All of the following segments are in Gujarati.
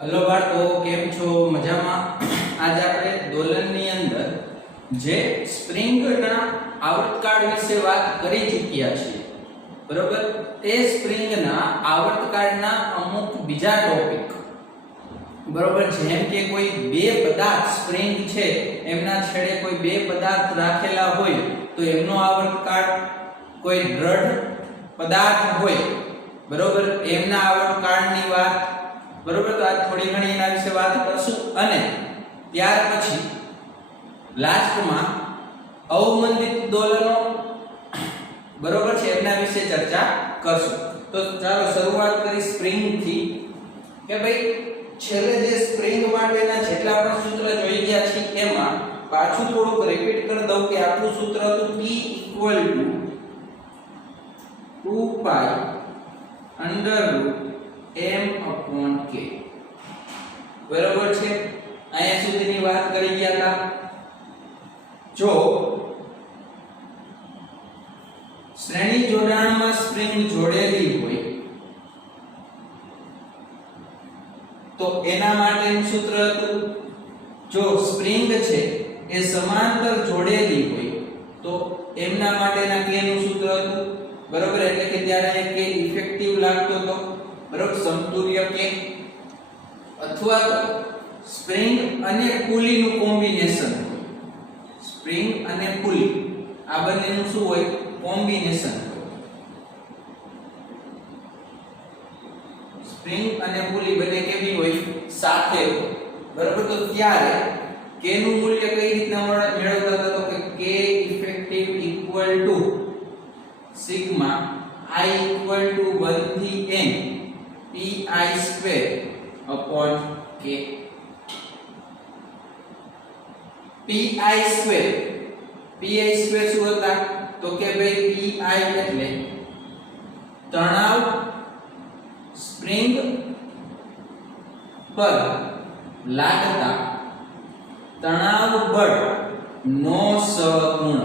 हेलो बाळको केम छो मजामां। आज આપણે દોલનની અંદર જે સ્પ્રિંગના આવર્તકાળ વિશે વાત કરી ચૂક્યા છીએ, બરોબર। તે સ્પ્રિંગના આવર્તકાળના અમુક બીજા ટોપિક, બરોબર, જેમ કે કોઈ બે પદાર્થ સ્પ્રિંગ છે, એમના છેડે કોઈ બે પદાર્થ રાખેલા હોય તો એમનો આવર્તકાળ, કોઈ દ્રઢ પદાર્થ હોય, બરોબર, એમના આવર્તકાળની વાત, બરોબર। તો આજ થોડી ઘણી એના વિશે વાત કરશું અને ત્યાર પછી લાસ્ટમાં અવમંદિત દોલનો, બરોબર છે, એના વિશે ચર્ચા કરશું। તો ચાલો શરૂઆત કરી સ્પ્રિંગ થી કે ભાઈ છેલ્લે જે સ્પ્રિંગ માટેના જેટલા પણ સૂત્ર જોઈ ગયા છે એમાં પાછું થોડુંક રિપીટ કરી દઉં કે આપણું સૂત્ર હતું P = 2π √m/k, બરાબર છે। અહીંયા સુધીની વાત કરી ગયા હતા। જો શ્રેણી જોડાણમાં સ્પ્રિંગ જોડેલી હોય તો એના માટેનું સૂત્ર હતું, જો સ્પ્રિંગ છે એ સમાંતર જોડેલી હોય તો એમના માટેના k નું સૂત્ર હતું, બરોબર। એટલે કે ત્યારે કે ઇફેક્ટિવ લાગતો તો, બરોબર, સમતુલ્ય કે, અથવા તો સ્પ્રિંગ અને પુલીનું કોમ્બિનેશન હોય, સ્પ્રિંગ અને પુલી આ બંનેનું શું હોય, કોમ્બિનેશન હોય, સ્પ્રિંગ અને પુલી બંને કેવી હોય, સાથે હોય, બરોબર। તો ત્યારે k નું મૂલ્ય કઈ રીતના મેળવતા હતા, તો કે k ઇફેક્ટિવ = સિગ્મા I = 1 થી n pi² k, pi² શું હતા, તો કે ભાઈ pi એટલે તણાવ સ્પ્રિંગ પર લાગતા તણાવ બળ નો સહગુણક,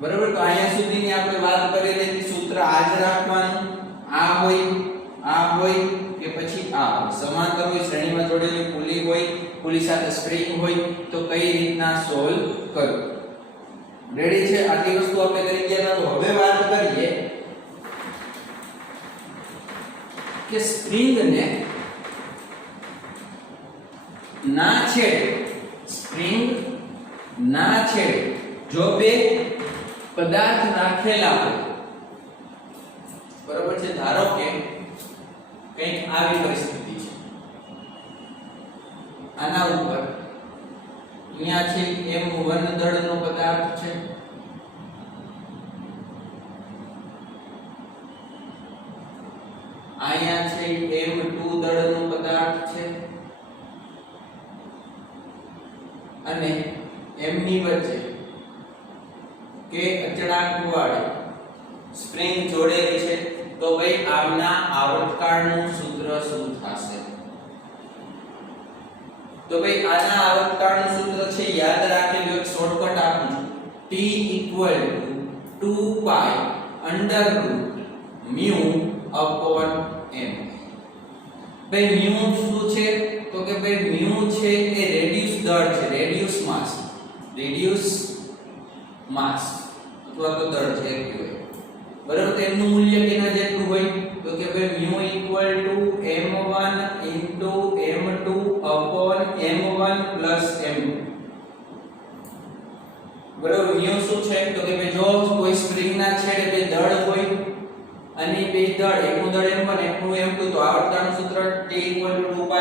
બરાબર। તો અહીંયા સુધીની આપણે વાત કરેલી હતી। સૂત્ર આજ રાખવાનું, આ હોય કે પછી આ હોય, સમાંતર હોય, શ્રેણીમાં જોડેલી પુલી હોય, પુલી સાથે સ્પ્રિંગ હોય, તો કઈ રીતના સોલ્વ કરવું, રેડી છે। આટલી વસ્તુ આપણે કરી ગયા। તો હવે વાત કરીએ કે સ્પ્રિંગને ના છેડે જો બે પદાર્થ રાખેલા હોય, બરોબર છે। ધારો કે કંઈક આવી પરિસ્થિતિ છે, આના ઉપર અહીંયા છે m1 દળનો પદાર્થ છે, અહીંયા છે m2 દળનો પદાર્થ છે અને m ની વચ્ચે કે અચળાંક વાળી સ્પ્રિંગ જોડેલી છે। તો ભાઈ આના આવર્તકાળનું સૂત્ર શું થશે, તો ભાઈ આના આવર્તકાળનું સૂત્ર છે, યાદ રાખેલું, એક શોર્ટકટ આપું છું, T = 2π √μ/m। ભાઈ μ શું છે, તો કે ભાઈ μ છે એ રેડિયસ દળ છે, રેડિયસ માસ અથવા તો દળ છે કહેવાય, બરાબર। તો એનું મૂલ્ય કેના જેટલું હોય, તો કે ભાઈ μ = m1 * m2/m1 + m2, બરાબર। μ શું છે, તો કે ભાઈ જો કોઈ સ્પ્રિંગના છેડે બે દળ હોય અને બે દળ, એકનું દળ m1 એકનું m2, તો આવર્તકાળનું સૂત્ર T = 2π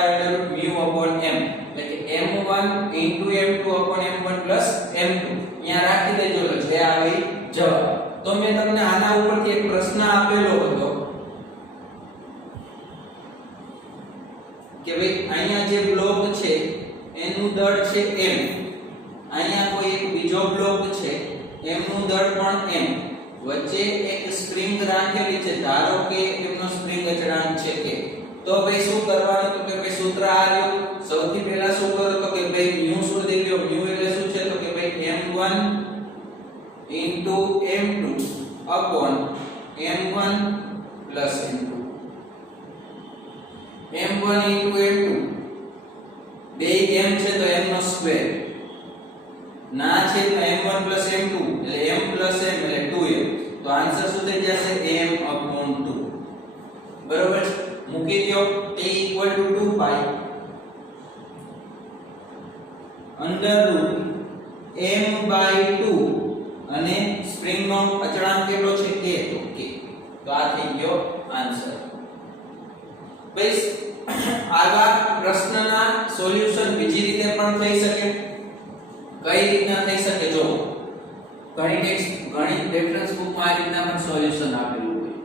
√μ/m, એટલે કે m1 * m2/m1 + m2 અહીંયા રાખી દેજો, એટલે જે આવી જવાબ। તો મેં તમને આના ઉપરથી એક પ્રશ્ન આપેલો હતો કે ભાઈ અહીંયા જે બ્લોક છે એનું દળ છે m, અહીંયા કોઈ એક બીજો બ્લોક છે એમનું દળ પણ m, વચ્ચે એક સ્પ્રિંગ રાખેલી છે, ધારો કે એમનો સ્પ્રિંગ અચળાંક છે k। તો ભાઈ શું કરવાનું, તો કે ભાઈ સૂત્ર આ રહ્યું। સૌથી પહેલા શું કરો, તો કે ભાઈ μ શોધી લ્યો। μ એટલે શું છે, તો કે ભાઈ m1 * m2/m1 plus m2 m1 into m2 બે m છે તો m નો સ્ક્વેર ના છે તો m1 plus m2 એટલે m plus m એટલે 2m તો આન્સર શું થઈ જશે m/2 બરોબર મૂકી દો t = 2 પાઈ અંડર રૂટ m/2 અને સ્પ્રિંગ નો અચળાંક કેટલો છે k તો આ થઈ ગયો આન્સર બસ આવા પ્રશ્નના સોલ્યુશન બીજી રીતે પણ થઈ શકે કઈ રીતના થઈ શકે જો ઘણી રેફરન્સ બુકમાં આ રીતના પણ સોલ્યુશન આપેલું હોય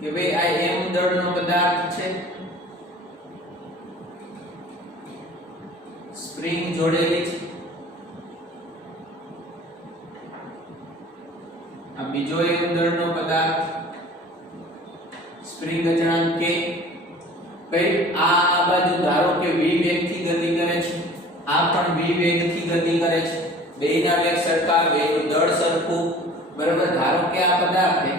કે ભાઈ આ m દળનો પદાર્થ છે સ્પ્રિંગ જોડેલી છે આ બીજો m દળનો પદાર્થ સ્પ્રિંગ અચળાંક k ભાઈ આ બાજુ ધારો કે v વેગથી ગતિ કરે છે આ પણ v વેગથી ગતિ કરે છે બેયના વેગ સરખા બેયનું દળ સરખું બરાબર ધારો કે આ પદાર્થે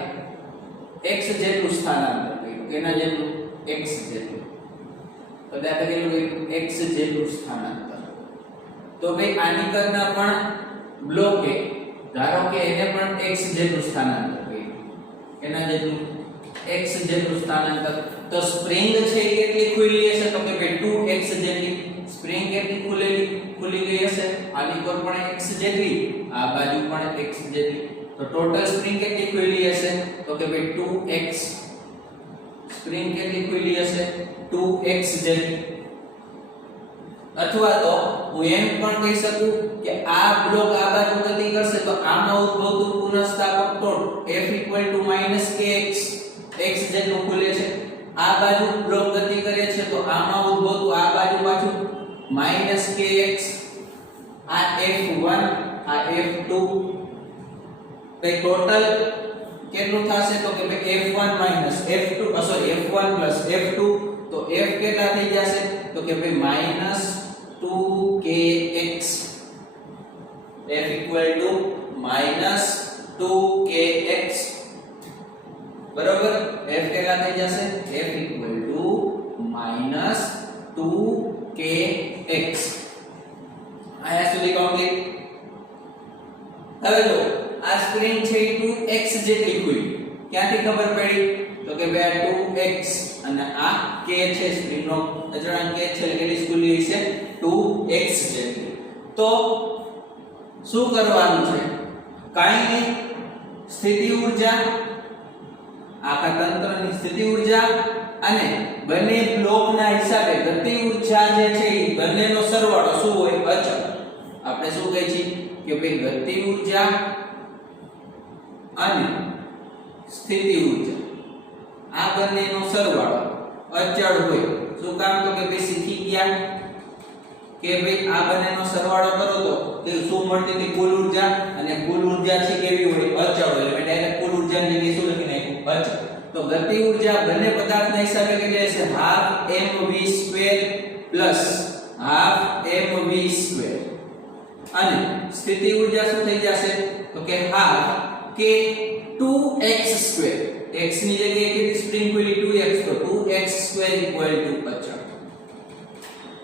x જેટલું સ્થાનાંતર કર્યું કેના જેટલું x જેટલું પદાર્થે કેટલું x જેટલું સ્થાનાંતર તો ભાઈ આની કરતા પણ બ્લોકે ધારો કે એને પણ x જેટલું સ્થાનાંતર કર્યું કેના જેટલું x જેટલું સ્થાનાંતર તો સ્પ્રિંગ છે એ કેટલી ખુલ્લી હશે તો કે ભાઈ 2x જેટલી સ્પ્રિંગ કેટલી ખુલી ગઈ હશે આની પર પણ x જેટલી આ બાજુ પણ x જેટલી તો ટોટલ સ્પ્રિંગ કેટલી ખુલી હશે તો કે ભાઈ 2x સ્પ્રિંગ કેટલી ખુલી હશે 2x જેટલી અથવા તો હું એમ પણ કહી શકું કે આ બ્લોક આ બાજુ ગતિ કરશે તો આમાં ઉદ્ભવતું પુનઃસ્થાપક ટોટ F = -kx x જેટલું ખુલે છે આ બાજુ બ્લોક ગતિ કરે છે તો આમાં ઉદ્ભવતું આ બાજુ પાછું -kx આ F1 આ F2 તો ટોટલ કેટલું થશે તો કે ભાઈ F1 F2 sorry F1 F2 તો F કેટલા થઈ જશે તો કે ભાઈ -2kx F = -2kx બરોબર F કેટલા થઈ જશે F = -2kx આયા સુધી કમ્પ્લીટ હવે જો આ સ્પ્રિંગ છે એ 2x જેટલી ખુલી ક્યાંથી ખબર પડી તો કે ભાઈ 2x અને આ k છે સ્પ્રિંગનો અચળાંક k છે એટલે કેટલી ખુલી હશે 2x જેટલી તો શું કરવાનું છે કાઈ નહીં સ્થિતિ ઊર્જા આખા તંત્રની સ્થિતિ ઊર્જા અને બંને બ્લોકના હિસાબે ગતિ ઊર્જા જે છે એ બંનેનો સરવાળો શું હોય અચળ આપણે શું કહે છે કે ભાઈ ગતિ ઊર્જા અને સ્થિતિ ઊર્જા આ બંનેનો સરવાળો અચળ હોય શું કામ તો કે ભાઈ શીખી ગયા કે ભાઈ આ બંનેનો સરવાળો કરો તો તે શું મળતી હતી કુલ ઊર્જા અને કુલ ઊર્જા છે કેવી હોય અચળ હોય એટલે ડાયરેક્ટ કુલ ઊર્જાની જગ્યાએ શું લખી નાખ્યું અચળ તો ગતિ ઊર્જા બંને પદાર્થના હિસાબે કેટલી હશે 12mv²+12mv² અને સ્થિતિ ઊર્જા શું થઈ જશે તો કે 12k2x² x ની જગ્યાએ કેટલી સ્પ્રિંગ ખુલી 2x તો 2x² = અચળ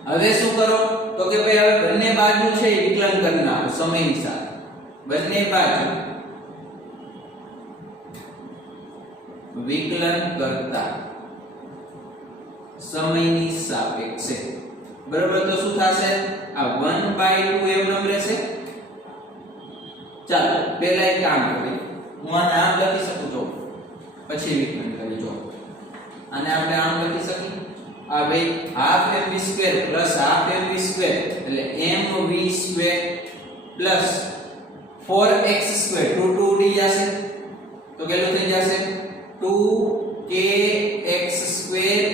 હવે શું કરો તો કે ભાઈ હવે બંને બાજુ છે વિકલન કરી નાખો સમયની સાથે બંને બાજુ વિકલન કરતા સમયની સાપેક્ષે બરાબર તો શું થશે આ 1/2 એમ નમ રહેશે ચાલો પહેલા એક કામ કરીએ હું આને આમ લખી શકું છું પછી વિકલન કરી જો આને આપણે આમ લખી શકીએ આ ભાઈ 12mv² + 12mv² એટલે mv² + 4x² 2 ઉડી જશે તો કેટલું થઈ જશે 2kx²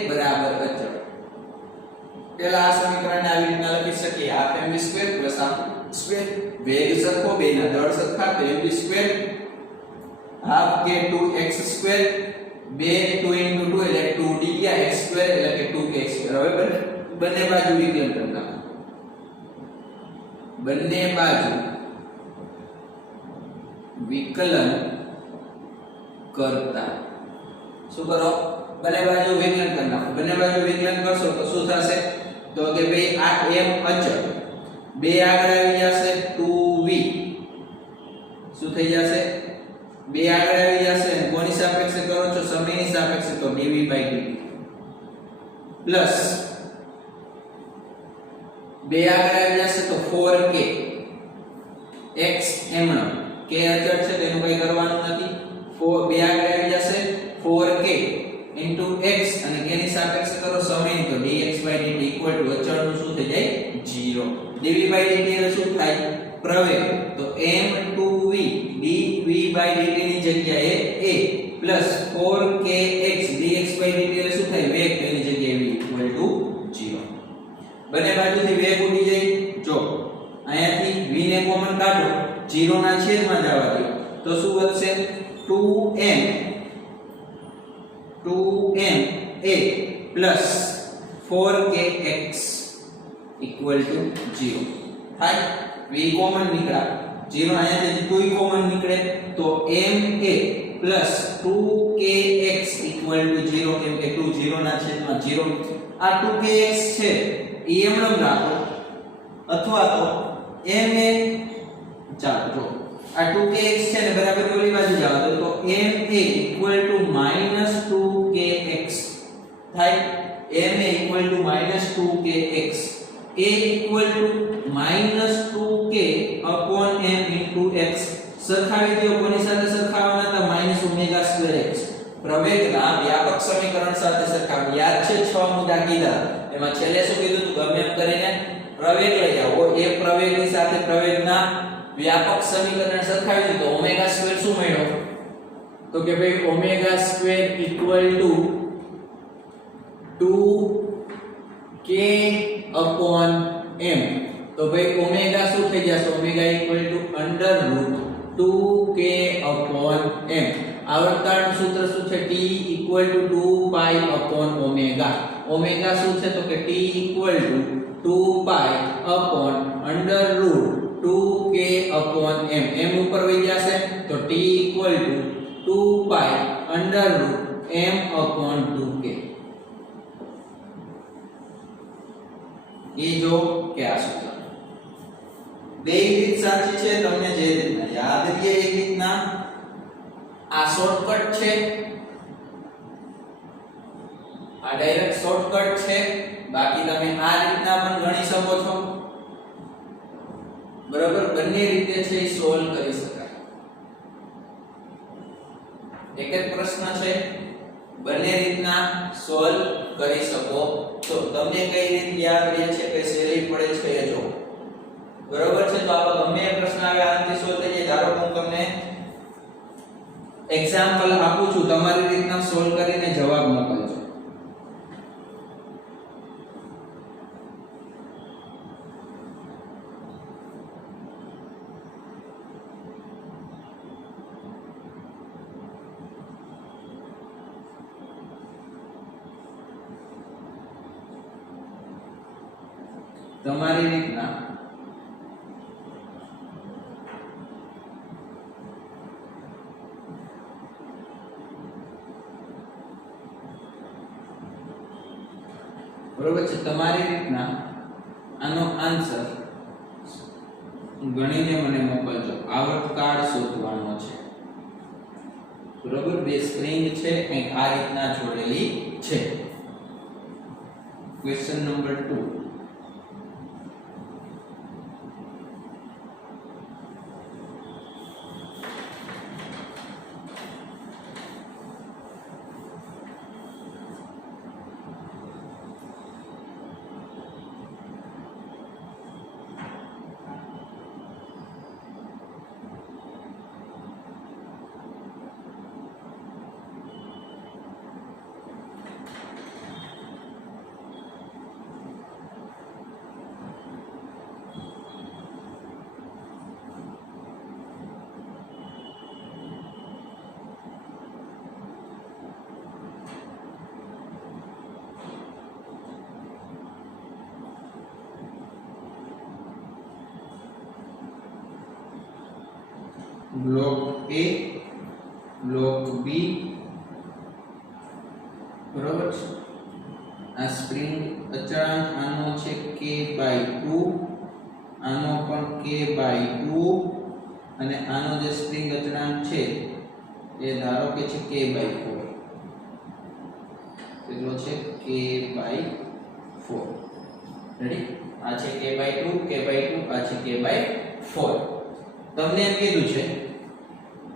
બરાબર અચળ પેલા આ સમીકરણને આવી રીતના લખી શકીએ 12mv² + 12 વેગ સરખો બેના દળ સરખા તો mv² 12k2x² 2 into 2 એટલે 2d ગયા x² એટલે કે 2k² હવે બંને બાજુ વિકલન કરી નાખો બંને બાજુ વિકલન કરતા શું કરો બંને બાજુ વિકલન કરી નાખો બંને બાજુ વિકલન કરશો તો શું થશે તો કે ભાઈ આ m અચળ 2 આગળ આવી જશે 2v શું થઈ જશે 2 આગળ આવી જશે અને કોની સાપેક્ષે કરો છો સમયની સાપેક્ષે તો dv/dt પ્લસ 2 આગળ આવી જશે તો 4k x એમનો k અચળ છે તેનું કંઈ કરવાનું નથી 2 આગળ આવી જશે 4k into x અને k ની સાપેક્ષે કરો સમય તો dx/dt equal to અચળનું શું થઈ જાય 0 dv/dt એટલે શું થાય પ્રવેગ તો m2v dv/dt ની જગ્યાએ a plus 4kx dx/dt એટલે શું થાય વેગ તેની જગ્યાએ v equal to 0 બંને બાજુથી વેગ ઉડી જાય જો અહીંયાથી v ને કોમન કાઢો 0 ના છેદમાં જવા દો તો શું વધશે 2ma plus 4kx equal to 0 થાય v કોમન નીકળા 0 અહીંયાથી 2 કોમન નીકળે તો ma plus 2kx equal to 0 કેમ કે 2 0 ના છેદમાં 0 આ 2kx છે એ એમનો રાખો અથવા તો ma ચાલો જો આ 2kx છે ને બરાબર ઓલી બાજુ જાવ તો ma equal to -2kx થાય ma equal to -2kx a equal to -2k upon m into x સરખાવી દો કોની સાથે સરખાવવાના હતા -ω2x પ્રવેગના વ્યાપક સમીકરણ સાથે સરખાવ યાદ છે 6 મુદ્દા કીધા એમાં છેલ્લે શું કીધું તું ગમે એમ કરીને પ્રવેગ લઈ આવો એ પ્રવેગની સાથે પ્રવેગના વ્યાપક સમીકરણ સરખાવી દીધો ω2 શું મળ્યો તો કે ભાઈ ω2 2k upon m તો ભાઈ ઓમેગા શું થઈ જશે ઓમેગા √2k upon m આવર્તન સૂત્ર શું છે t 2 pi upon omega omega શું છે તો કે t 2 pi upon √2k upon m m ઉપર વહી જશે તો t 2 pi √m upon 2k એ જો કે આ સૂત્ર બે રીત સાચી છે તમને જે રીતના યાદ રહે એ રીતના આ શોર્ટકટ છે આ ડાયરેક્ટ શોર્ટકટ છે બાકી તમે આ રીતના પણ ગણી શકો છો બરાબર બંને રીતે છે એ સોલ્વ કરી શકાય એક જ પ્રશ્ન છે બંને રીતના સોલ્વ કરી શકો તો તમને કઈ રીત યાદ રહે છે કે સહેલી પડે છે એ જો બરોબર છે તો આપણે ગમે એ પ્રશ્ન આવે આનાથી સોલ્વ થઈ જાય ધારો કે હું તમને એક્ઝામ્પલ આપું છું તમારી રીતના સોલ્વ કરીને જવાબ મોકલજો તમારી રીતના બરોબર છે તમારી રીતના આનો આન્સર ગણીને મને મોકલજો આવર્તકાળ શોધવાનો છે બરોબર બે સ્પ્રિંગ છે કંઈક આ રીતના જોડેલી છે question number 2 block A block B બરોબર છે આ સ્પ્રિંગ અચળાંક આનો છે k/2 આનો પણ k/2 અને આનો જે સ્પ્રિંગ અચળાંક છે એ ધારો કે છે k/4 કેટલો છે k/4 રેડી આ છે k/2 આ છે k/4 તમને એમ કીધું છે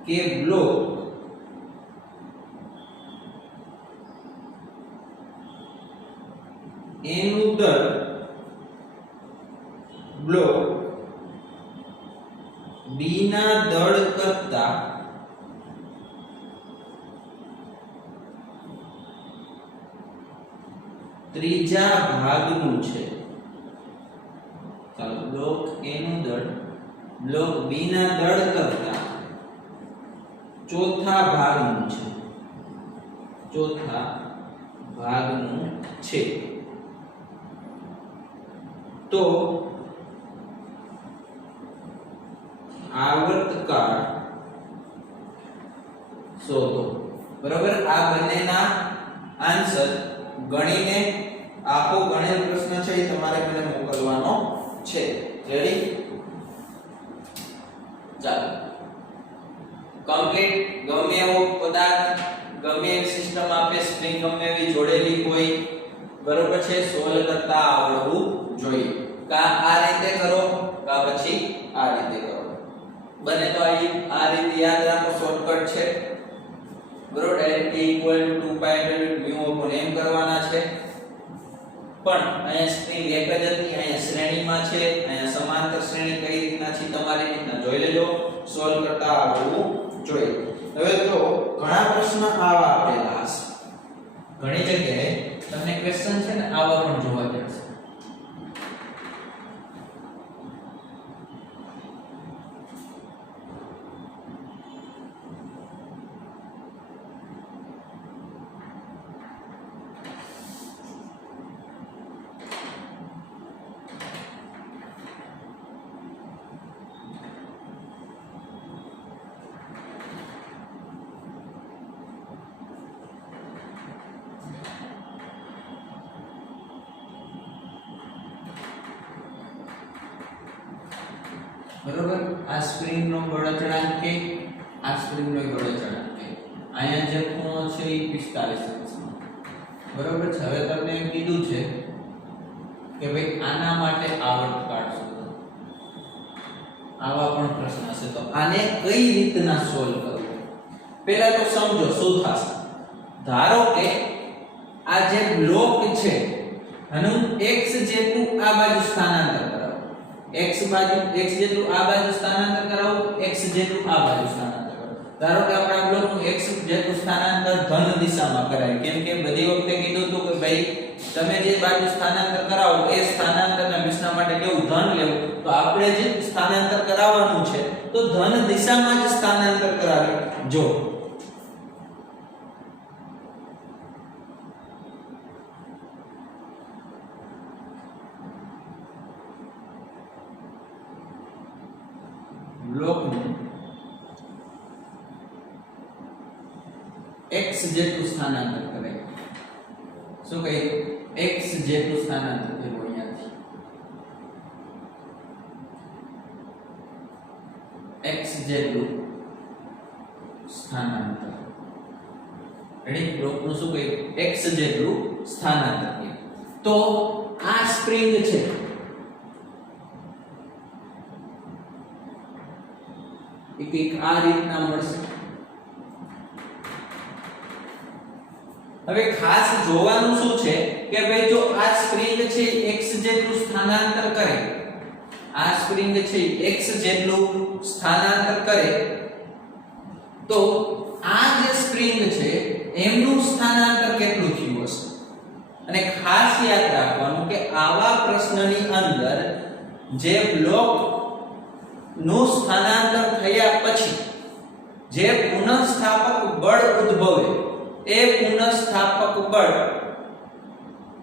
કે બ્લોક એનું દળ બ્લોક બી ના દળ કરતા ત્રીજા ભાગનું છે ચાલો બ્લોક એ નું દળ બ્લોક બી ના દળ કરતા ચોથા ભાગનું છે તો આવર્તકાળ શોધો બરાબર આ બંનેના આન્સર ગણીને આખો ગણેલ પ્રશ્ન છે એ તમારે મને મોકલવાનો છે રેડી ચાલો કમ્પ્લીટ ગમે એવો પદાર્થ ગમે એવી સિસ્ટમ આપે સ્પ્રિંગ ગમે એવી જોડેલી હોય બરોબર છે સોલ્વ કરતા આવડવું જોઈએ કા આ રીતે કરો કા પછી આ રીતે કરો બને તો આ રીતે યાદ રાખો શોર્ટકટ છે બરોબર ડાયરેક્ટ = 2π/μ/m કરવાના છે પણ અહીંયા સ્પ્રિંગ એક જ હતી અહીંયા શ્રેણીમાં છે અહીંયા સમાંતર શ્રેણી કઈ રીતના છે તમારી રીતના જોઈ લેજો સોલ્વ કરતા આવડવું જોઈએ હવે જો ઘણા પ્રશ્ન આવા આપેલા હશે ઘણી જગ્યાએ તમને ક્વેશ્ચન છે ને આવા પણ જોવા જશે બરોબર આ સ્પ્રિંગ નો બળ અચળાંક કે આ સ્પ્રિંગ નો બળ અચળાંક કે અહીંયા જે ખૂણો છે એ 45 બરોબર છે હવે તમને એમ કીધું છે કે ભાઈ આના માટે આવર્તકાળ શોધો આવા પણ પ્રશ્ન હશે તો આને કઈ રીતના સોલ્વ કરવું પહેલા તો સમજો શું થશે ધારો કે આ જે બ્લોક છે આનું x જેટલું આ બાજુ સ્થાનાંતર x જેટલું આ બાજુ સ્થાનાંતર કરાવો x જેટલું આ બાજુ સ્થાનાંતર કરો ધારો કે આપણે આ બ્લોકનું x જેટલું સ્થાનાંતર ધન દિશામાં કરાય કેમ કે બધી વખતે કીધું હતું કે ભાઈ તમે જે બાજુ સ્થાનાંતર કરાવો એ સ્થાનાંતરના દિશા માટે કેવું ધન લેવું તો આપણે જે સ્થાનાંતર કરાવવાનું છે તો ધન દિશામાં જ સ્થાનાંતર કરાવે જો બ્લોકનું x જેટલું સ્થાનાંતર કરે શું કહે x જેટલું સ્થાનાંતર કર્યું અહીંયાથી x જેટલું સ્થાનાંતર રેડી બ્લોકનું શું કહે x જેટલું સ્થાનાંતર કર્યું તો આ સ્પ્રિંગ છે એક આ રીતના મળશે હવે ખાસ જોવાનું શું છે કે ભાઈ જો આ સ્પ્રિંગ છે x જેટલું સ્થાનાંતર કરે આ સ્પ્રિંગ છે x જેટલું સ્થાનાંતર કરે તો આ જે સ્પ્રિંગ છે એમનું સ્થાનાંતર કેટલું થયું હશે અને ખાસ યાદ રાખવાનું કે આવા પ્રશ્નની અંદર જે બ્લોક નું સ્થાનાંતર થયા પછી જે પુનઃસ્થાપક બળ ઉદ્ભવે એ પુનઃસ્થાપક બળ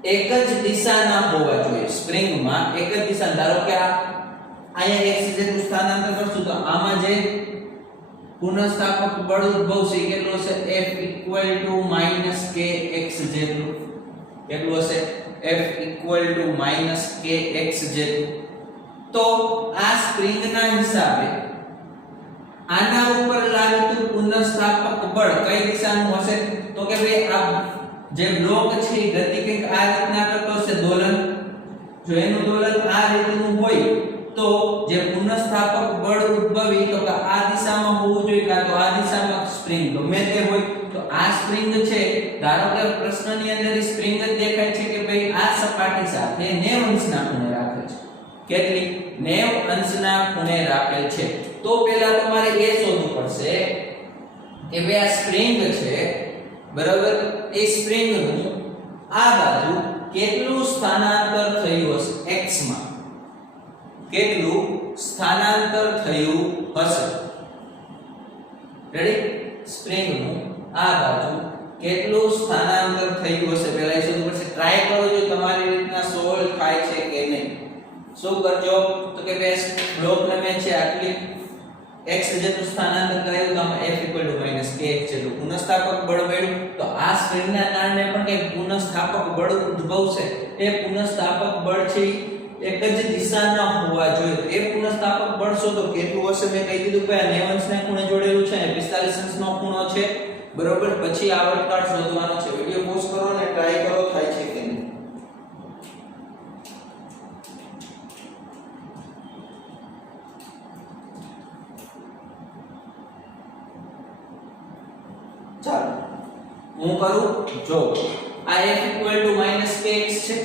એક જ દિશાના હોવા જોઈએ સ્પ્રિંગમાં એક જ દિશા ધારો કે આ અહીંયા x જેટલું સ્થાનાંતર કરશું તો આમાં જે પુનઃસ્થાપક બળ ઉદ્ભવશે કેટલું હશે F - kx જેટલું. કેટલું હશે F - kx જેટલું. તો આ સ્પ્રિંગના હિસાબે આના ઉપર લાગતું પુનઃસ્થાપક બળ કઈ દિશાનું હશે? તો કે ભાઈ આ જે બ્લોક છે એ ગતિ કંઈક આ રીતના કરતો હશે દોલન. જો એનું દોલન આ રીતનું હોય તો જે પુનઃસ્થાપક બળ ઉદ્ભવી તો કે આ દિશામાં હોવું જોઈએ કાં તો આ દિશામાં સ્પ્રિંગ ગમે તે હોય. તો આ સ્પ્રિંગ છે, ધારો કે પ્રશ્નની અંદર સ્પ્રિંગ જ દેખાય છે કે ભાઈ આ સપાટી સાથે 90 અંશના ખૂણે રાખેલ છે. કેટલી 90 અંશના ખૂણે રાખેલ છે. તો પહેલા તમારે એ શોધવું પડશે કે ભાઈ આ સ્પ્રિંગ છે બરાબર, એ સ્પ્રિંગ નું આ બાજુ કેટલું સ્થાનાંતર થયું હશે x માં. કેટલું સ્થાનાંતર થયું હશે? રેડી? સ્પ્રિંગ નું આ બાજુ કેટલું સ્થાનાંતર થયું હશે પહેલા એ શોધવું પડશે. ટ્રાય કરજો તમારી રીતના સોલ્વ થાય છે કે નહીં. શું કરજો તો કે બે બ્લોક ને મેં છે આટલી x જેટલું સ્થાનાંતર કરાયું તો આમાં F - kx જેટલું પુનઃસ્થાપક બળ મળ્યું. તો આ સ્પ્રિંગના કારણે પણ કે પુનઃસ્થાપક બળ ઉદ્ભવશે. એ પુનઃસ્થાપક બળ છે એક જ દિશાના હોવા જોઈએ. તો એ પુનઃસ્થાપક બળ શોધો કેટલું હશે. મેં કહી દીધું કે 90 અંશના ખૂણે જોડેલું છે અને 45 અંશનો ખૂણો છે બરોબર. પછી આવર્તકાળ શોધવાનો છે. વિડિયો પોઝ કરો અને ટ્રાય કરો થાય છે કે નહીં. ચાલો હું કરું. જો આ F - kx છે.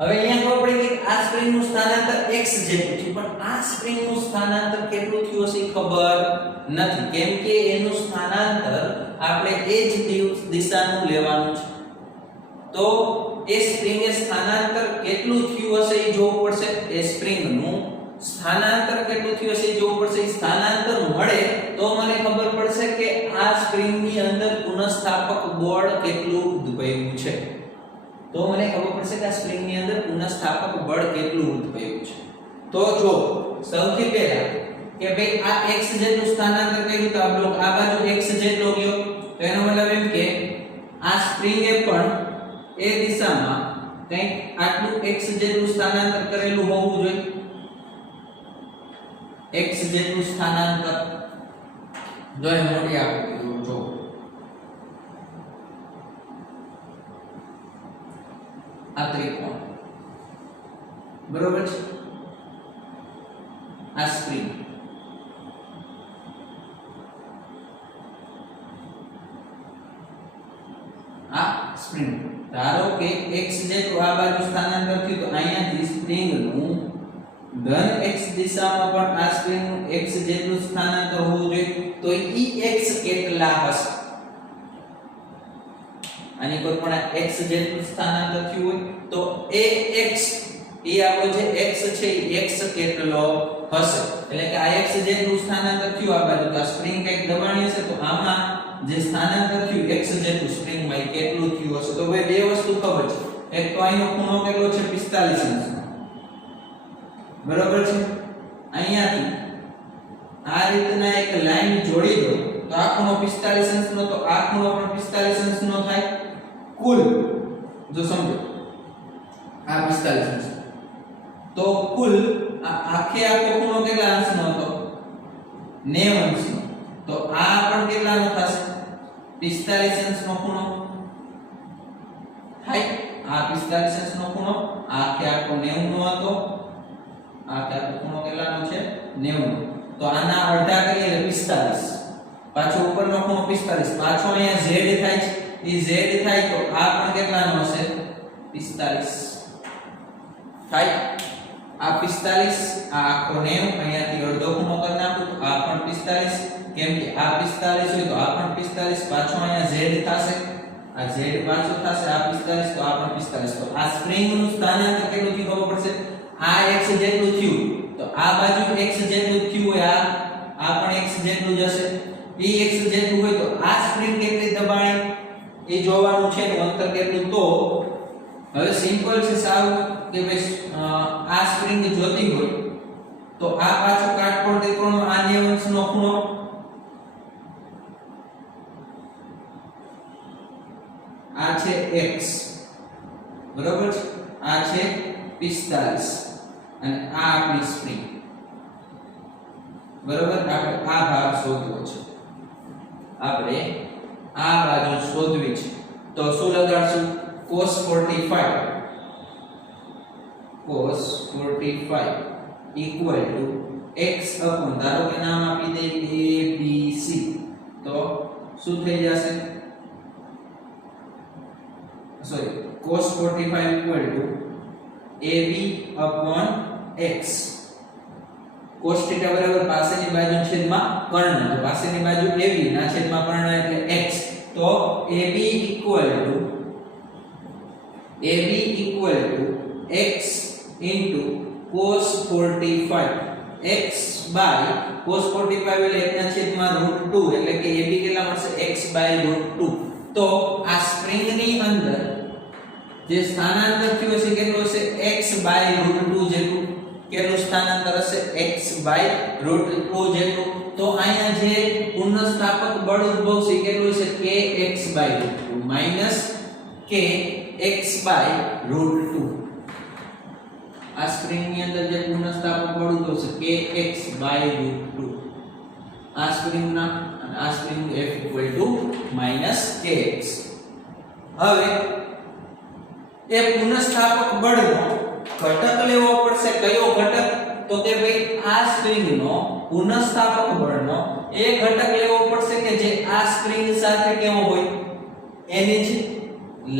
હવે અહીંયા ખબર પડી કે આ સ્પ્રિંગ નું સ્થાનાંતર x જેટલું છે, પણ આ સ્પ્રિંગ નું સ્થાનાંતર કેટલું થયું હશે ખબર નથી. કેમ કે એનું સ્થાનાંતર આપણે એ જ દિશાનું લેવાનું છે. તો એ સ્પ્રિંગ એ સ્થાનાંતર કેટલું થયું હશે એ જોવું પડશે. એ સ્પ્રિંગ નું સ્થાનાંતર કેટલું થયું હશે એ જોવું પડશે. સ્થાનાંતર મળે તો મને ખબર પડશે કે આ સ્પ્રિંગ ની અંદર પુનઃસ્થાપક બળ કેટલું ઉદ્ભવ્યું છે. તો મને ખબર પડશે કે આ સ્પ્રિંગ ની અંદર પુનઃસ્થાપક બળ કેટલું ઉદ્ભવ્યું છે. તો જો સૌથી પહેલા કે ભાઈ આ x જેટલું સ્થાનાંતર કર્યું તો આ બ્લોક આ બાજુ x જેટલો ગયો. તો એનો મતલબ એમ કે આ સ્પ્રિંગ એ પણ એ દિશામાં કંઈક આટલું x જેટલું સ્થાનાંતર કરેલું હોવું જોઈએ. x જેટલું સ્થાનાંતર જો એ મોટી આકૃતિ જો આ ત્રિકોણ બરોબર છે. આ સ્પ્રિંગ ધારો કે x જેટલું આ બાજુ સ્થાનાંતર થયું તો અહીંયાથી સ્પ્રિંગ નું ધન x દિશામાં પણ આ સ્પ્રિંગ નું x જેટલું સ્થાનાંતર હોવું જોઈએ. તો x કેટલા હશે? આની કોઈ પણ x જેટલું સ્થાનાંતર થયું હોય તો એ x એ આપણો જે x છે એ x કેટલો હશે? એટલે કે આ x જેટલું સ્થાનાંતર થયું આ બાજુ તો આ સ્પ્રિંગ કંઈક દબાણી હશે. તો આમાં જે સ્થાનાંતર થયું x જેટલું સ્પ્રિંગ માં કેટલું થયું હશે? તો ભાઈ બે વસ્તુ ખબર છે. એક તો અહીંનો ખૂણો કેટલો છે 45 અંશ બરોબર છે. અહીંયાથી આ રીતના એક લાઈન જોડી દો તો આ ખૂણો 45 અંશનો તો આ ખૂણો પણ 45 અંશનો થાય. કુલ જો સમજો આ 45 અંશ તો કુલ આખો ખૂણો કેટલા અંશનો હતો? 90 અંશનો. તો આ પણ કેટલાનો થશે? 45 અંશનો ખૂણો થાય. આ 45 અંશનો ખૂણો આખો 90 નો હતો. આખો ખૂણો કેટલાનો છે? 90. તો આના અડધા કરીએ એટલે 45. પાછો ઉપરનો ખૂણો 45. પાછો અહીંયા z થાય છે. એ z થાય તો આ પણ કેટલાનો હશે? 45 થાય. આ 45 આ આખો 90 અહીંયાથી અડધો ખૂણો કરી નાખું તો આ પણ 45. કેમ કે આ 45 હોય તો આ પણ 45. પાછો અહીંયા z થશે. આ z પાછો થશે. આ 45 તો આ પણ 45. તો આ સ્પ્રિંગ નું સ્થાનાંતર કેટલું થયું ખબર પડશે. આ x જેટલું થયું તો આ બાજુ x જેટલું થયું હોય આ પણ x જેટલું જ હશે. એ x જેટલું હોય તો આ સ્પ્રિંગ કેટલી દબાણી એ જોવાનું છે. એનું અંતર કેટલું? તો હવે સિમ્પલ છે સાવ કે ભાઈ આ સ્પ્રિંગ જોતી હોય તો આ પાછો કાટકોણ ત્રિકોણનો આ 90 અંશનો ખૂણો આ છે x બરાબર છે, આ છે 45 અને આ આપણી સ્પ્રિંગ બરાબર. આપણે આ ભાગ શોધવો છે, આપણે આ બાજુ શોધવી છે. તો શું લગાડશું? cos 45 equal to x upon, ધારો કે નામ આપી દે a b c, તો શું થઈ જશે? Sorry, cos 45 equal to ab upon x. cos θ બરાબર પાસેની બાજુ છેદમાં કર્ણ, તો પાસેની બાજુ ab ના છેદમાં કર્ણ એટલે x. તો ab equal to x into cos 45, x by cos 45 એટલે 1 ના છેદમાં √2 એટલે કે ab કેટલા મળશે? x by √2. તો આ સ્પ્રિંગ ની અંદર જે સ્થાનાંતર થયું છે કેટલું હશે? x by √2 જેટલું. કેટલું સ્થાનાંતર હશે? x by √2 જેટલું. તો અહીંયા જે પુનઃસ્થાપક બળ ઉદ્ભવશે કેટલું છે? kx by √2 minus kx by √2. આ સ્પ્રિંગ ની અંદર જે પુનઃસ્થાપક બળ ઉદ્ભવશે kx by √2. આ સ્પ્રિંગ ના અને આ સ્પ્રિંગ F minus kx. હવે એ પુનઃસ્થાપક બળનો ઘટક લેવો પડશે. કયો ઘટક? તો કે ભાઈ આ સ્પ્રિંગનો પુનઃસ્થાપક બળનો એ ઘટક લેવો પડશે કે જે આ સ્પ્રિંગ સાથે કેવો હોય? એની જ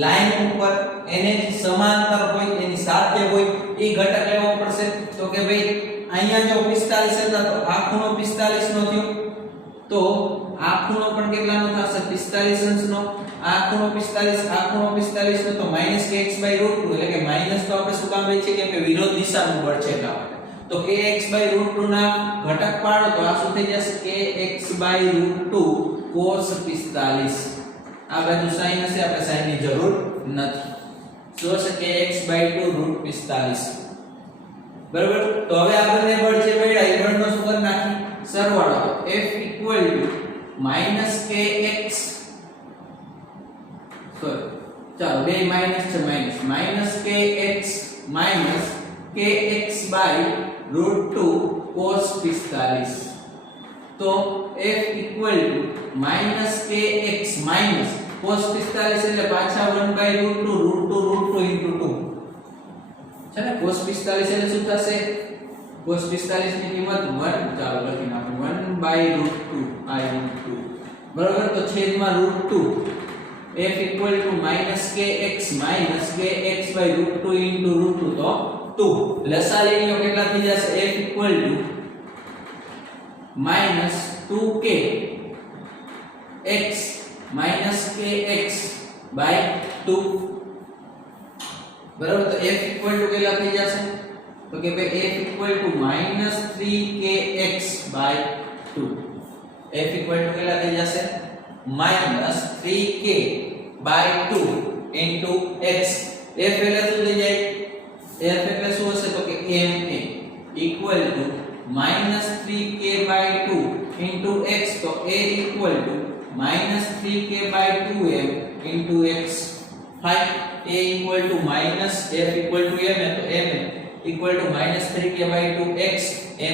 લાઈન ઉપર, એની જ સમાંતર હોય, એની સાથે હોય, એ ઘટક લેવો પડશે. તો કે ભાઈ અહીંયા જો 45 હતા તો આ ખૂણો 45 નો થયો, તો આ ખૂણો પણ કેટલાનો થશે? 45 અંશનો. આ ખૂણો 45, આ ખૂણો 45 નો, તો -kx √2 એટલે કે માઈનસ તો આપણે શું કામ લઈએ છીએ? કેમ કે વિરોધ દિશાનું બળ છે એટલા માટે. તો kx √2 ના ઘટક પાડો તો આ શું થઈ જશે? kx √2 cos 45. આ બાજુ sin હશે, આપણે sin ની જરૂર નથી. શું હશે? kx √2 √45. બરાબર. તો હવે આ બંને બળ છે મળ્યા, એ બળનો શું કરી નાખી? સરવાળો. F -kx, ચાલો બે માઈનસ છે, માઈનસ kx √2 cos 45. તો F -kx cos 45 એટલે પાછા 1/√2 into 2 છે ને. cos 45 એટલે શું થશે? cos 45 ની કિંમત 1, ચાલો લખી નાખો 1/√2 i√2 બરાબર. તો છેદમાં √2. F -kx √2 into √2 તો 2. લસા લઈ લો, કેટલા થઈ જશે? F -2k x kx by 2 બરાબર. તો F કેટલા થઈ જશે? તો કે ભાઈ F -3kx by 2. F કેટલા થઈ જશે? -3k by 2 into x. F એટલે શું થઈ જાય? F એટલે શું હશે? તો કે ma equal to -3k by 2 into x. તો a equal to -3k by 2m into x. Fine. A equal to minus F equal to m તો m equal to -3k by 2x.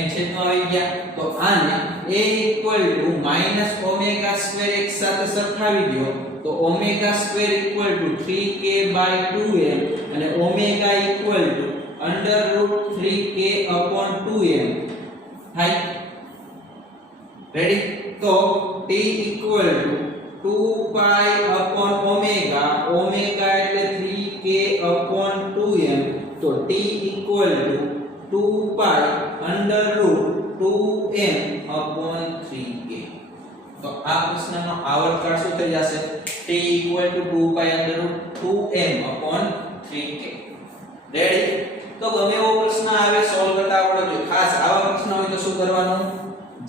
m છેદમાં આવી ગયા. તો આને a equal to -omega square x સાથે સરખાવી દો તો omega square equal to 3k by 2m અને omega equal to √3k upon 2m થાય. રેડી? તો t equal to 2 pi upon omega, omega એટલે 3k upon 2m, તો t equal to 2 pi √2m upon 3k. તો આ પ્રશ્નનો આવર્તકાળ શું થઈ જશે? t equal to 2 pi √2m upon 3k. Ready? તો ગમે એવો પ્રશ્ન આવે સોલ્વ કરતા આવડે જોઈએ. ખાસ આવા પ્રશ્ન હોય તો શું કરવાનું?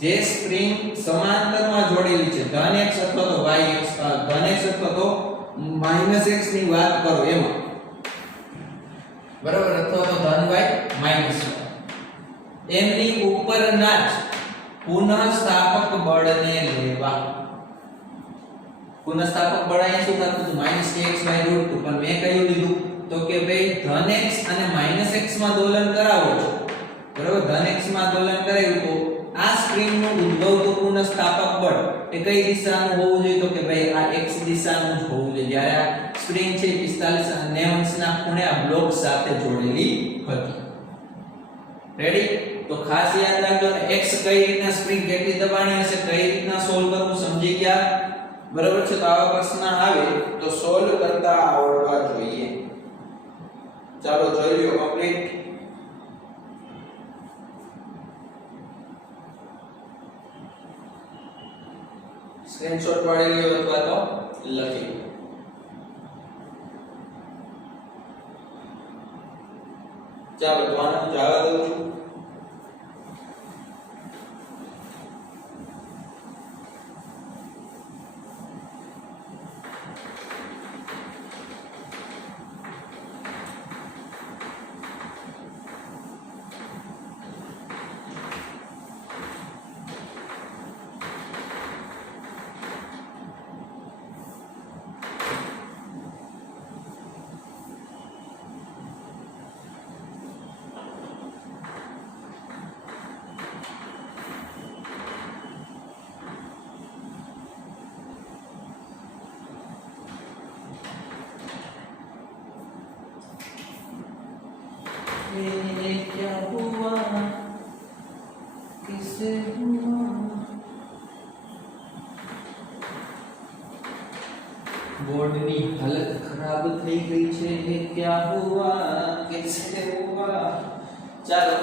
જે સ્પ્રિંગ સમાંતરમાં જોડેલી છે ધન x અથવા તો y x, ધન x અથવા તો -x ની વાત કરો એમાં, બરાબર, અથવા તો ધન y -y. એમની ઉપરના જ પુનઃસ્થાપક બળને લેવા. પુનઃસ્થાપક બળ અહીંયા શું થતું હતું -kx/√2 પણ મેં કહ્યું દીધું તો કે ભાઈ ધન x અને -x માં દોલન કરાવો છો બરાબર. ધન x માં દોલન કરાવ્યું તો આ સ્પ્રિંગ નું ઉદ્ભવતું પુનઃસ્થાપક બળ એ કઈ દિશાનું હોવું જોઈએ તો કે ભાઈ આ x દિશાનું જ હોવું જોઈએ. જ્યારે આ સ્પ્રિંગ છે 45 અને 90 ના ખૂણે આ બ્લોક સાથે જોડેલી હતી. રેડી? તો ખાસ યાદ રાખજો ને x કઈ રીતના સ્પ્રિંગ કેટલી દબાણી હશે કઈ રીતના સોલ્વ કરવું સમજી ગયા બરાબર છે. તો આવા પ્રશ્ન આવે તો સોલ્વ કરતા આવડવા જોઈએ. ચાલો જોઈ લ્યો કમ્પ્લીટ. સ્ક્રીનશોટ પાડી લ્યો અથવા તો લખી લો. ચાલો તો આને જવા દઉં છું. ये क्या हुआ किसे हुआ બોર્ડની હાલત ખરાબ થઈ ગઈ છે એ ક્યા હુઆ કિસે હુઆ. ચાલો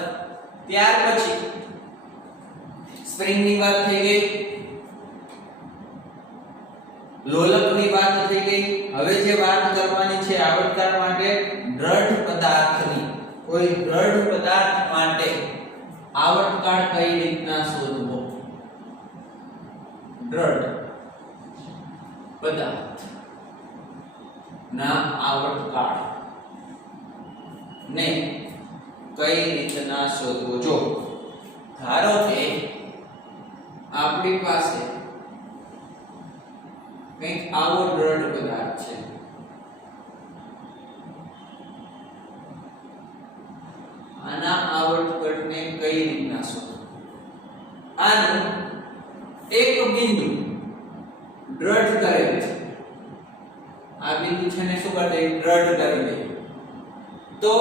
ત્યાર પછી સ્પ્રિંગની વાત થઈ ગઈ લોલકની વાત થઈ ગઈ. હવે જે વાત કરવાની છે આવર્તકાળ માટે દ્રઢ પદાર્થની. કોઈ દ્રઢ પદાર્થ માટે આવર્તકાળ કઈ રીતના શોધવો. દ્રઢ પદાર્થ ના આવર્તકાળ ને કઈ રીતના શોધવો. જો ધારો કે આપણી પાસે કંઈક આવો દ્રઢ પદાર્થ છે. આના આવર્તકાળને કઈ રીતના શોધવું. આનું એક બિંદુ દ્રઢ કરેલ છે. આ બિંદુ છે ને શું કરે દ્રઢ કરી દે. તો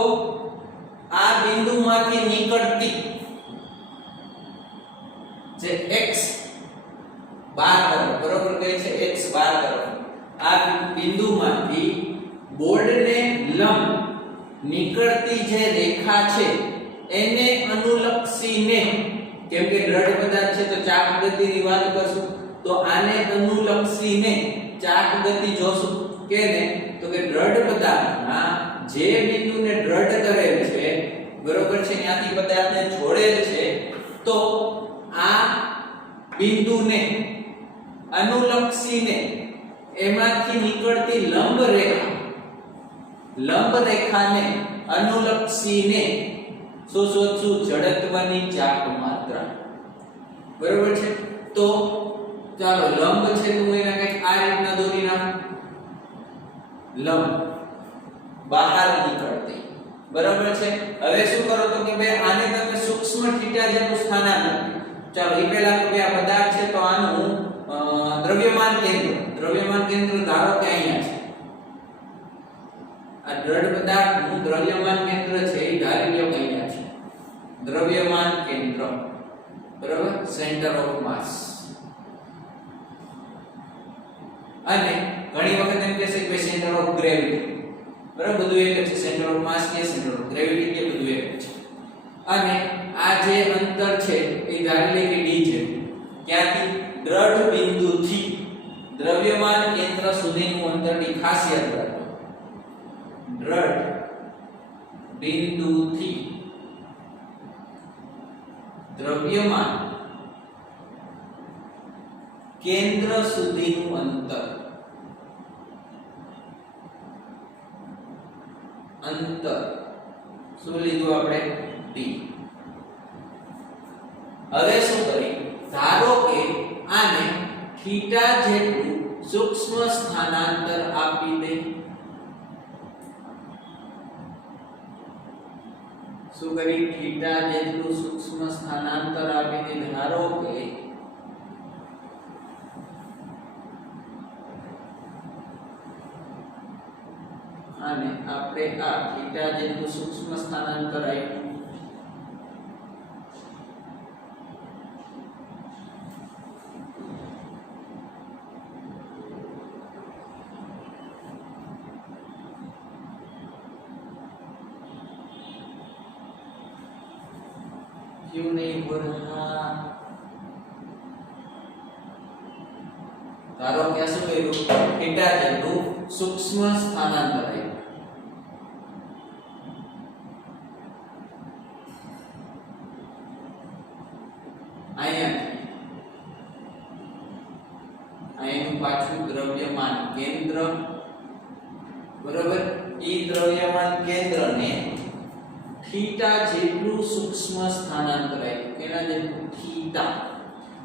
આ બિંદુમાંથી નીકળતી જે x બાર તરફ બરોબર કહે છે x બાર તરફ આ બિંદુમાંથી બોર્ડને લંબ નીકળતી જે રેખા છે એને અનુલક્ષીને કેમ કે દ્રઢ પદાર્થ છે તો ચાપ ગતિની વાત કરશું તો આને અનુલક્ષીને ચાપ ગતિ જોશું કેને તો કે દ્રઢ પદાર્થના જે બિંદુને દ્રઢ કરેલ છે બરોબર છે ત્યાંથી પદાર્થને જોડેલ છે તો આ બિંદુને અનુલક્ષીને એમાંથી નીકળતી લંબ રેખાને અનુલક્ષીને શું શોધશું જડત્વની ચાપ માત્રા. બરોબર છે. તો ચાલો લંબ છે તો એને કંઈક આ રીતના દોરી નાખ. લંબ બહાર નીકળતી બરાબર છે. હવે શું કરો તો કે ભાઈ આને તમે સૂક્ષ્મ થીટા જેટલું સ્થાનાંતર. ચાલો એ પહેલા તો આ પદાર્થ છે તો આનું દ્રવ્યમાન કેન્દ્ર ધારો કે અહીંયા છે. આ દ્રઢ પદાર્થનું દ્રવ્યમાન કેન્દ્ર છે એ ધારી લો અહીંયા છે. દ્રવ્યમાન કેન્દ્ર બરાબર સેન્ટર ઓફ માસ. અને ઘણી વખત એમ કહેશે કે સેન્ટર ઓફ ગ્રેવિટી બરાબર બધું એક જ છે. સેન્ટર ઓફ માસ કે સેન્ટર ઓફ ગ્રેવિટી કે બધું એક જ છે. અને આ જે અંતર છે એ ધારી લે કે d છે. ક્યાંથી દ્રઢ બિંદુથી દ્રવ્યમાન કેન્દ્ર સુધીનું અંતરની ખાસ યાદ રાખો. દ્રઢ બિંદુથી દ્રવ્યમાન કેન્દ્ર સુધીનું અંતર શું લીધું આપણે d. હવે શું કરી, ધારો કે આને થીટા જેટલું સૂક્ષ્મ સ્થાનાંતર આપી દે. શું કરી, થીટા જેટલું સૂક્ષ્મ સ્થાનાંતર આપી દે. ધારો કે અને આપણે આ થીટા જેટલું સૂક્ષ્મ સ્થાનાંતર આપ્યું. क्यों नहीं हो रहा? ધારો કે શું કર્યું, થીટા જેટલું સૂક્ષ્મ સ્થાનાંતર આપ્યું. અહીંનું પાછું દ્રવ્યમાન કેન્દ્ર, બરોબર, ઈ દ્રવ્યમાન કેન્દ્રને થીટા જેટલું સૂક્ષ્મ સ્થાનાંતર આપ્યું. કેના જેટલું? થીટા.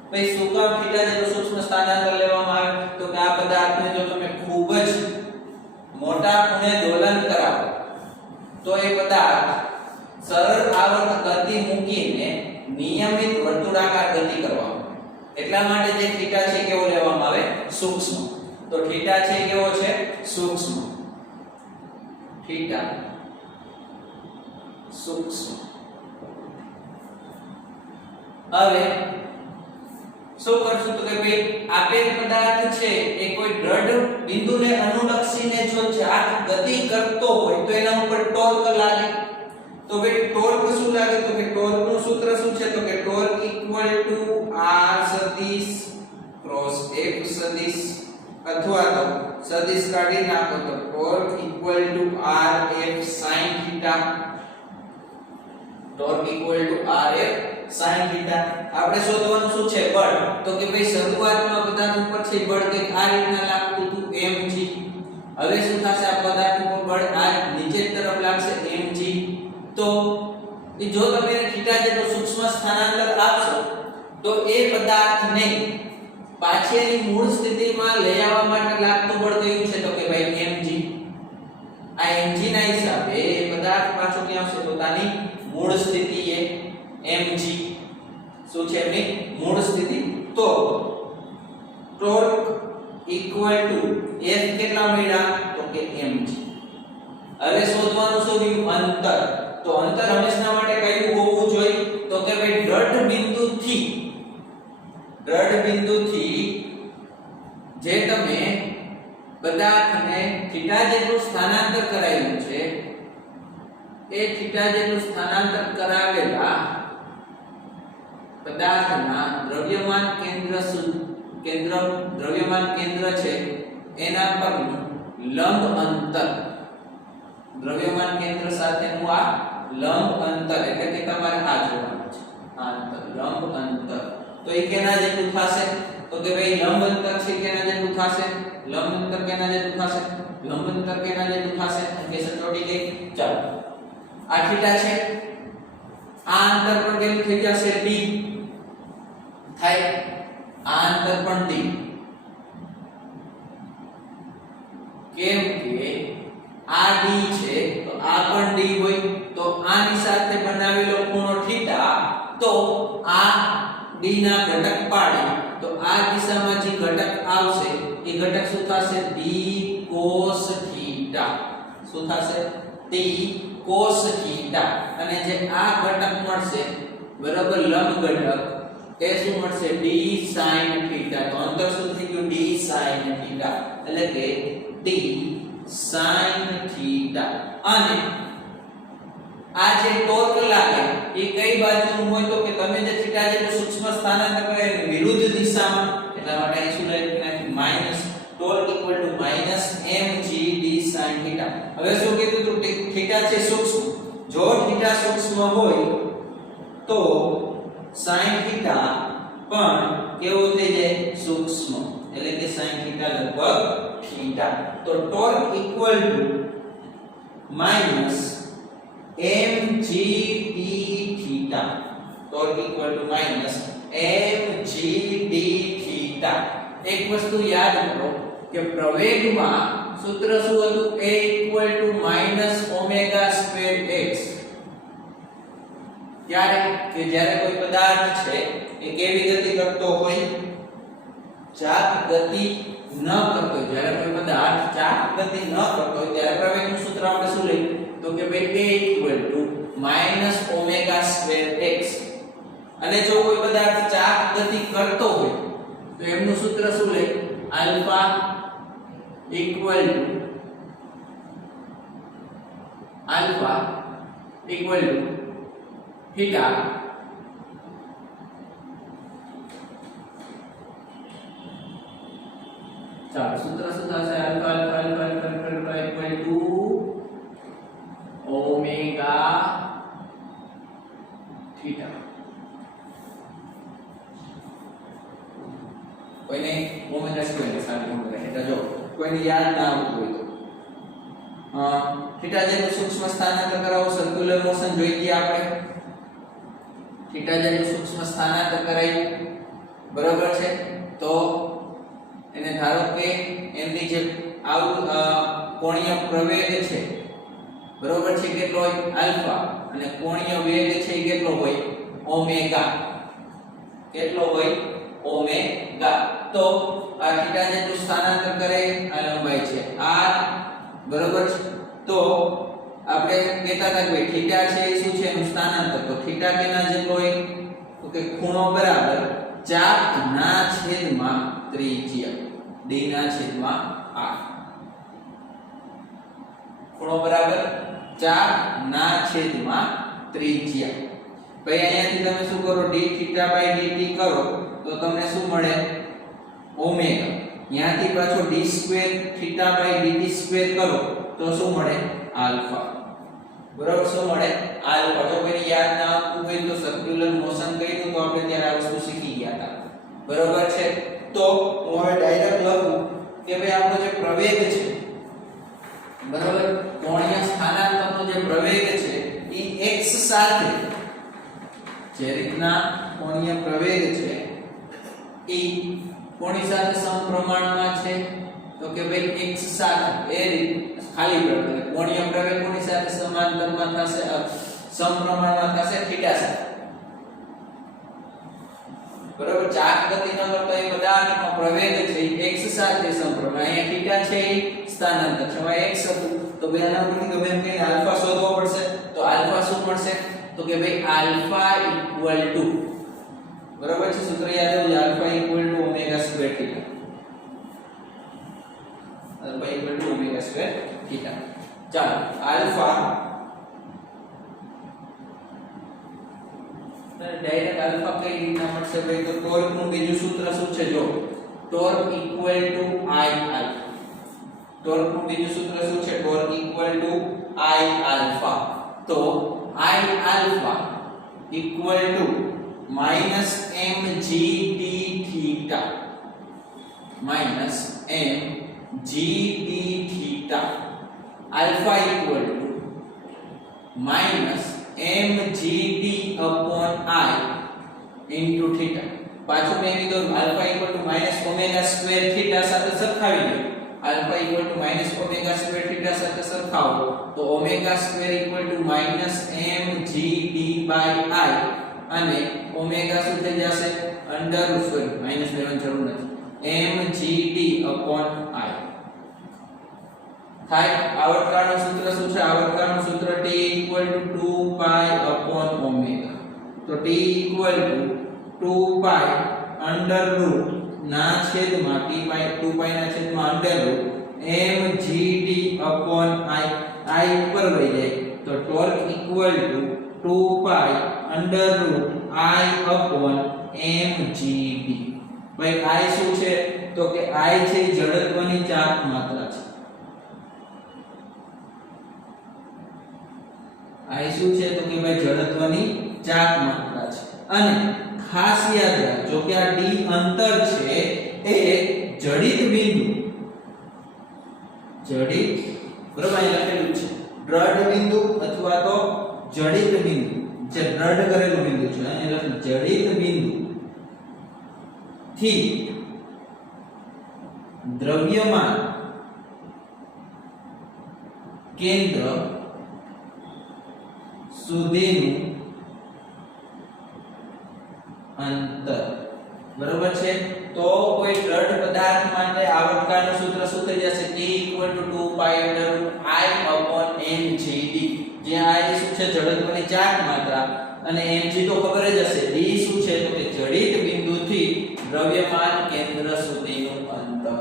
ભાઈ શું કામ થીટા જેટલું સૂક્ષ્મ સ્થાનાંતર લેવામાં આવે? તો કે આ પદાર્થને જો તમે ખૂબ જ મોટા ખૂણે દોલન કરાવો તો એ પદાર્થ સરળ આવર્ત ગતિ મૂકીને નિયમિત વર્તુળાકાર ગતિ કરવામાં, એટલા માટે જે થીટા છે કેવો લેવામાં આવે? સૂક્ષ્મ. તો થીટા છે કેવો છે? સૂક્ષ્મ. થીટા સૂક્ષ્મ. હવે શું કરશું તો કે ભાઈ આપેલ પદાર્થ છે એ કોઈ દ્રઢ બિંદુને અનુલક્ષીને જો ચાર્જ ગતિ કરતો હોય તો એના ઉપર ટોર્ક લાગે. તો ભાઈ ટોર્ક શું લાગે? તો કે ટોર્ક નું સૂત્ર શું છે? તો કે ટોર્ક ઇક્વલ ટુ r સદિશ ક્રોસ f સદિશ, અથવા તો સદિશ કાઢી નાખો તો torque equal two r f sin theta. Torque equal two r f sin theta. આપણે શોધવાનું શું છે? બળ. તો કે ભાઈ શરૂઆતમાં પદાર્થ ઉપર છે બળ કે આ રીતના લાગતું હતું mg. હવે શું થશે? આ પદાર્થ ઉપર બળ આ નીચે તરફ લાગશે mg. તો જો તમે થીટા જેટલું સૂક્ષ્મ સ્થાનાંતર આપશો તો એ પદાર્થને પાછળની મૂળ સ્થિતિમાં લઈ આવવા માટે લાગતું બળ કયું છે? તો કે ભાઈ mg. આ mg ના હિસાબે પદાર્થ પાછો ક્યાં આવશે? પોતાની મૂળ સ્થિતિએ. mg શું છે? એની મૂળ સ્થિતિ. તો ટોર્ક ઇક્વલ ટુ f કેટલા મળ્યા? તો કે mg. હવે શોધવાનું શું રહ્યું? અંતર. તો અંતર હંમેશા માટે કયું હોવું જોઈએ? તો કે ભાઈ દ્રઢ બિંદુથી જે તમે પદાર્થને થીટા જેટલું સ્થાનાંતર કરાવ્યું છે એ થીટા જેટલું સ્થાનાંતર કરાવેલા પદાર્થના દ્રવ્યમાન કેન્દ્ર છે એના પરનું લંબ અંતર, દ્રવ્યમાન કેન્દ્ર સાથેનું આ લંબ અંતર એટલે કે તમારે આ જોવાનું છે. આ અંતર લંબ અંતર તો એ કેના જેટલું થશે? તો કે ભાઈ લંબ અંતર છે કેના જેટલું થશે? લંબ અંતર કેના જેટલું થશે? લંબ અંતર કેના જેટલું થશે? કે સચોટી કે ચાલો આ થીટા છે, આ અંતર પણ કેટલું થઈ જશે? d થાય. આ અંતર પણ d. કેમ કે આ d છે તો આ પણ d હોય. તો આની સાથે બનાવેલો ખૂણો થીટા, તો આ d ના ઘટક પાડી તો આ દિશામાં જે ઘટક આવશે એ ઘટક શું થશે? d cos theta. શું થશે? d cos theta. અને જે આ ઘટક મળશે બરાબર લંબ ઘટક એ શું મળશે? d sin theta. તો અંતર શું થઈ ગયું? d sin theta. એટલે કે d sin થીટા. અને આ જે ટોર્ક લાગે એ કઈ બાજુનું હોય? તો કે તમે જે થીટા જેટલું સૂક્ષ્મ સ્થાનાંતર કરે એની વિરુદ્ધ દિશામાં, એટલા માટે અહીં શું લખી નાખ્યું? Minus torque equal to minus mg d sin theta. હવે શું કીધું? તો થીટા છે સૂક્ષ્મ. જો થીટા સૂક્ષ્મ હોય તો sin થીટા પણ કેવો થઈ જાય? સૂક્ષ્મ. એટલે કે sin થીટા લગભગ થીટા. તો torque equal to minus mg d theta. Torque equal to minus mg d theta. એક વસ્તુ યાદ કરો કે પ્રવેગમાં સૂત્ર શું હતું? a equal to minus omega square x. ત્યારે કે જ્યારે કોઈ પદાર્થ છે એ કેવી ગતિ કરતો હોય? ચાપ ગતિ ન કરતો હોય. જ્યારે કોઈ પદાર્થ ચાપ ગતિ ન કરતો હોય ત્યારે પ્રવેગનું સૂત્ર આપણે શું લઈએ? તો કે ભાઈ a equal to minus omega square x. અને જો કોઈ પદાર્થ ચાપ ગતિ કરતો હોય તો એમનું સૂત્ર શું લઈએ? આલ્ફા ઇક્વલ ટુ થીટા ચાલો સૂત્ર શું થશે? Alpha equal two omega theta. કોઈને ઓમેગા સ્ક્વેર ની સાથે ઓમેગા થીટા જો કોઈને યાદ ના આવતું હોય તો થીટા જેનું સૂક્ષ્મ સ્થાનાંતર કરાવો. સર્ક્યુલર મોશન જોઈ ગયા આપણે. થીટા જેનું સૂક્ષ્મ સ્થાનાંતર કરાયું બરોબર છે. તો એને ધારો કે એમની જે કોણીય પ્રવેગ છે બરોબર છે કેટલો હોય? આલ્ફા. અને કોણીય વેગ છે એ કેટલો હોય? ઓમેગા. કેટલો હોય? ઓમેગા. તો આ થીટા જેટલું સ્થાનાંતર કરે આ લંબાઈ છે r બરોબર છે. તો આપણે કહેતા હતા કે થીટા છે એ શું છે? એનું સ્થાનાંતર. તો થીટા કેના જેટલો હોય? તો કે ખૂણો બરાબર ચાપ ના છેદમાં ત્રિજ્યા d ના છેદમાં r. ખૂણો બરાબર ચાપ ના છેદમાં ત્રિજ્યા. ભાઈ અહીંયાથી તમે શું કરો? d થીટા બાય dt કરો તો તમને શું મળે? ઓમેગા. ત્યાંથી પાછો d square theta by dt square કરો તો શું મળે? આલ્ફા. બરાબર શું મળે? આલ્ફા. જો કોઈને યાદ ના આવતું હોય તો સર્ક્યુલર મોશન કર્યું તો આપણે ત્યારે આ વસ્તુ શીખી ગયા હતા બરાબર છે. તો હું હવે ડાયરેક્ટ લખું કે ભાઈ આપણો જે પ્રવેગ છે બરાબર કોણીય સ્થાનાંતરનો જે પ્રવેગ છે એ x સાથે જે રીતના કોણીય પ્રવેગ છે એ કોની સાથે સમપ્રમાણમાં છે? તો કે ભાઈ x સાથે એ રીત ખાલી પ્રવેગ કોણીય પ્રવેગ કોની સાથે સમાંતરમાં થશે? સમપ્રમાણમાં થશે થીટા સાથે બરાબર. ચાપ ગતિ ન કરતો એ પદાર્થનો પ્રવેગ છે x સાથે સમપ્રમાણ. અહીંયા થીટા છે એ સ્થાનાંતર છે. આ x હતું તો બે આના ઉપરથી ગમે એમ કહીને આલ્ફા શોધવો પડશે. તો આલ્ફા શું મળશે? તો કે ભાઈ આલ્ફા ઇક્વલ ટુ બરાબર છે. સૂત્ર યાદ આવજો. Alpha equal two omega square theta. Alpha equal two omega square theta. ચાલો આલ્ફા ડાયરેક્ટ આલ્ફા કઈ રીતના મળશે ભાઈ? તો ટોર્ક નું બીજું સૂત્ર શું છે? જો torque equal to I alpha. Torque નું બીજું સૂત્ર શું છે? Torque equal to I alpha. તો I alpha equal to minus mg d theta. Minus mg d theta. Alpha equal to minus mgd upon I into theta. પાછું મેં કીધું alpha equal to minus omega square theta સાથે સરખાવી લો. Alpha equal to minus omega square theta સાથે સરખાવો તો omega square equal to minus mgd by I અને ઓમેગા શું થઈ જશે? અંડર સોરી માઈનસ લેવાની જરૂર નથી. mgd upon I થાય. આવર્તકાળનું સૂત્ર શું છે? આવર્તકાળનું સૂત્ર t equal to 2 pi upon omega. તો t equal to 2 pi under root ના છેદમાં t by 2 pi ના છેદમાં under root mgd upon I ઉપર વહી જાય તો torque equal to 2 pi under root I upon mgd. ભાઈ I શું છે? તો કે I છે જડત્વની ચાપ માત્રા છે. I શું છે? તો કે ભાઈ જડત્વની ચાપ માત્રા છે. અને ખાસ યાદ રાખજો કે આ d અંતર છે એ જડિત બિંદુ બરાબર અહીં લખેલું છે દ્રઢ બિંદુ અથવા તો જડિત બિંદુ જે રદ કરેલું બિંદુ છે અહીં લખી જડિત બિંદુ થી દ્રવ્યમાન કેન્દ્ર સુધીનું અંતર બરોબર છે તો કોઈ દ્રઢ પદાર્થ માટે આવર્તકાળનું સૂત્ર શું થઈ જશે T = 2π/I/mgd જે I શું છે જડત્વની ચાર્જ માત્રા અને mg તો ખબર જ હશે d શું છે તો કે જડિત બિંદુથી દ્રવ્યમાન કેન્દ્ર સુધીનું અંતર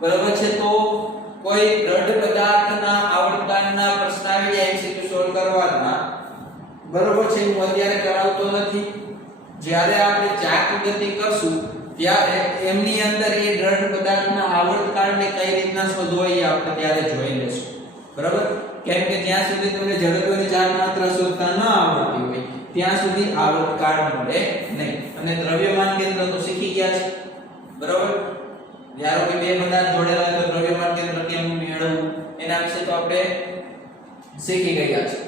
બરોબર છે તો કોઈ દ્રઢ પદાર્થના આવર્તકાળના પ્રશ્ન આવી જાય MCQ સોલ્વ કરવાના બરોબર છે હું અત્યારે કરાવતો નથી જ્યારે આપણે ચાક ગતિ કરશું ત્યારે એમની અંદર એ દ્રઢ પદાર્થના આવર્તકાળને કઈ રીતના શોધવો એ આપણે ત્યારે જોઈ લેશું બરાબર કેમ કે જ્યાં સુધી તમને જડત્વની ચાર્જ માત્રા શોધતા ન આવડતી હોય ત્યાં સુધી આવર્તકાળ મળે નહીં અને દ્રવ્યમાન કેન્દ્ર તો શીખી ગયા છે બરાબર ધારો કે બે પદાર્થ જોડેલા હોય તો દ્રવ્યમાન કેન્દ્ર કેમ મેળવવું એના વિશે તો આપણે શીખી ગયા છે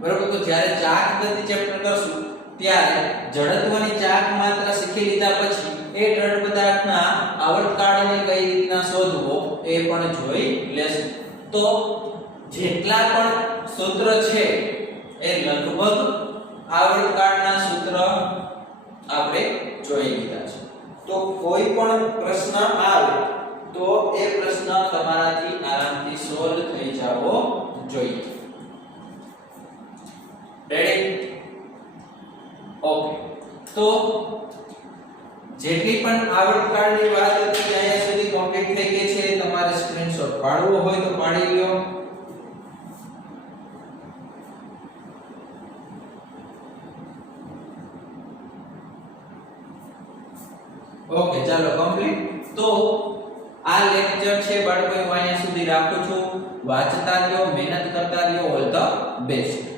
બરાબર તો જ્યારે ચાક ગતિ ચેપ્ટર કરશું ત્યારે જડત્વની ચાક માત્રા શીખી લીધા પછી એ દ્રઢ પદાર્થના આવર્તકાળને કઈ રીતના શોધવો એ પણ જોઈ લેશું તો જેટલા પણ સૂત્ર છે એ લગભગ આવર્તકાળના સૂત્ર આપણે જોઈ લીધા છે તો કોઈ પણ પ્રશ્ન આવે તો એ પ્રશ્ન તમારાથી આરામથી સોલ્વ થઈ જવો જોઈએ રેડી ઓકે તો જેટલી પણ આવર્તકાળની વાત હતી અહીંયા સુધી કમ્પ્લીટ થઈ ગઈ છે તમારે સ્ક્રીનશોટ પાડવો હોય તો પાડી લ્યો ઓકે ચાલો કમ્પ્લીટ તો આ લેક્ચર છે બાળકો હું અહીંયા સુધી રાખું છું વાંચતા રહ્યો મહેનત કરતા રહ્યો ઓલ ધ બેસ્ટ